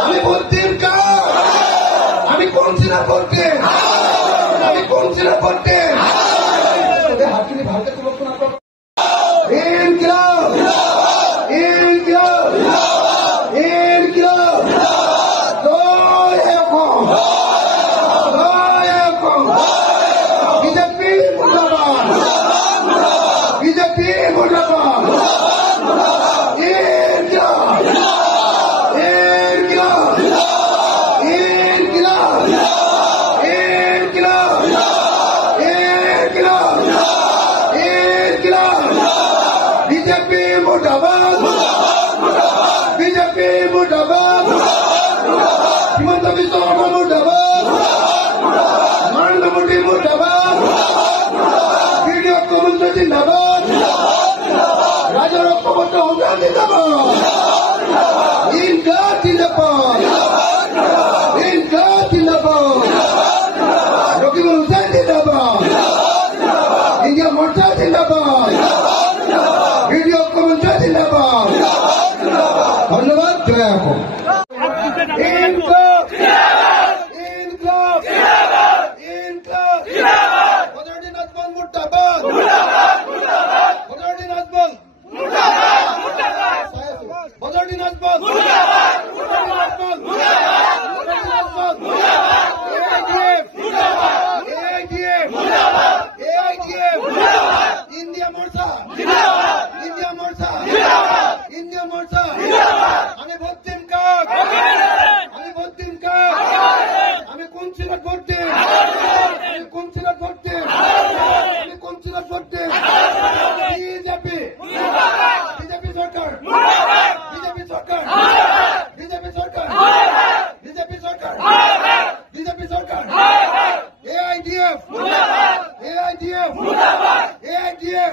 আমি বলতেন আমি কোন সিনা করতে হাতিনি ভারতের BJP মুর্দাবাদ BJP মুর্দাবাদ BJP মুর্দাবাদ Himanta Biswa Sarma মুর্দাবাদ Narendra Modi মুর্দাবাদ video commission জিন্দাবাদ রাজা রক্ষপত্র হোসেন জিন্দাবাদ ইনকার জিন্দাবাদ ইনকার জিন্দাবাদ রকিবুল হুসেন জিন্দাবাদ ইন্ডিয়া মোর্চা জিন্দাবাদ ভিডিও কমিশন জিন্দাবাদ ধন্যবাদ জয় এখন আমি বলতেন আমি কোন ছিল করতে বিজেপি সরকার AIDF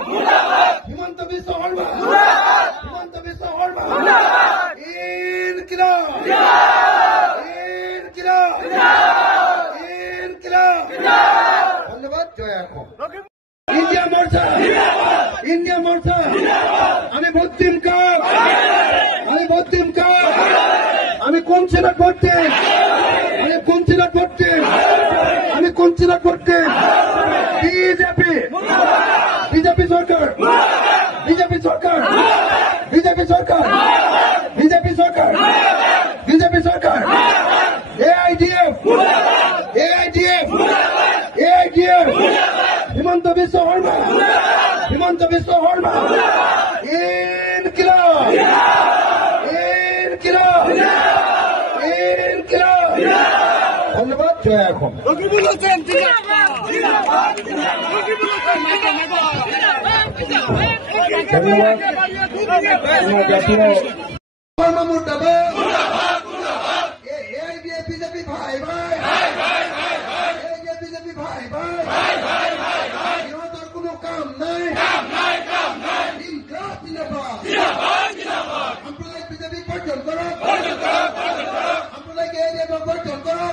হিমন্ত বিশ্ব শর্মা ধন্যবাদ জয় এখন ইন্ডিয়া মোর্চা আমি বলতেন আমি কোন ছিল করতে বিজেপি সরকার AIDF হিমন্ত বিশ্ব শর্মা ধন্যবাদ জয় এখন বিজেপি ভাই তোর কোনো কাম নাই সাম্প্রদায়িক বিজেপি বর্জন করো সাম্প্রদায়িক এরিয়া বর্জন করো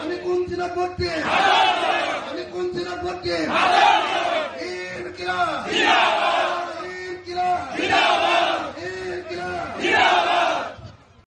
আমি বলতেন আমি কোন সিনা করতে ইনকিলাব